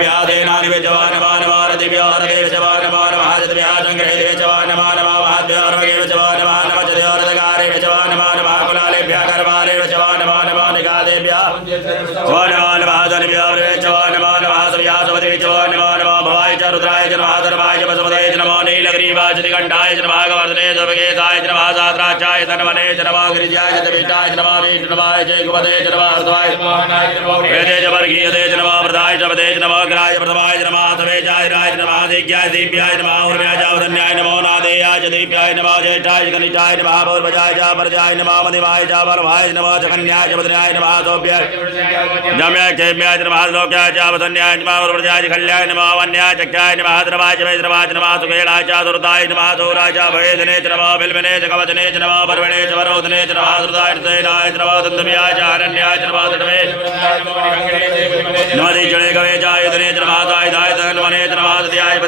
व्याधेनानि विजवान मान मान दिव्यार देव जवान मान महाज व्याज संग्रह देव जवान मान महाज व्यार वगे जवान मान वज देव दगारे जवान मान महाकुलाले व्याकरवाले जवान मान मान गादे व्या जवान मान महाजन व्यार जवान मान महाज व्यास वदे जवान मान भवाय च रुद्राय च महाधर्माय वसुमते च नमो नीलग्रीवाय च निकंठाय च भागवर्धने च वगेताय च महासात्राचाय धनवने च नमागिरिजाय च विष्टाय च नमाविष्णुवाय च गुपते च नमार्धवाय वेदे च वर्गीयते च नमावृताय च वदे च नमोग्राय प्रथमाय च नमासवेजाय राय च नमादिज्ञाय दीप्याय च नमाउर्व्याय च वदन्याय नमो नादेयाय च दीप्याय नमो ज्येष्ठाय च कनिष्ठाय च महाभूर्वजाय च परजाय नमो मदिवाय च वरवाय च नमो च कन्याय च वदन्याय नमः सोभ्याय जम्याय चेम्याय च नमः लोक्याय च वदन्याय च महाभूर्वजाय च कल्याय नमः वन्याय च क्याय नमः द्रवाय च वैद्रवाय च नमः सुखेलाय च दुर्दाय च नमः दूराय च भवेदने च नमः बिल्वने च कवचने च नमः पर्वणे च वरोधने च नमः दुर्दाय च सेनाय च नमः दन्तव्याय च अरण्याय च नमः तटवे नमः जड़े गवे च आयुधने च नमः दाय दाय धनवने च नमः दयाय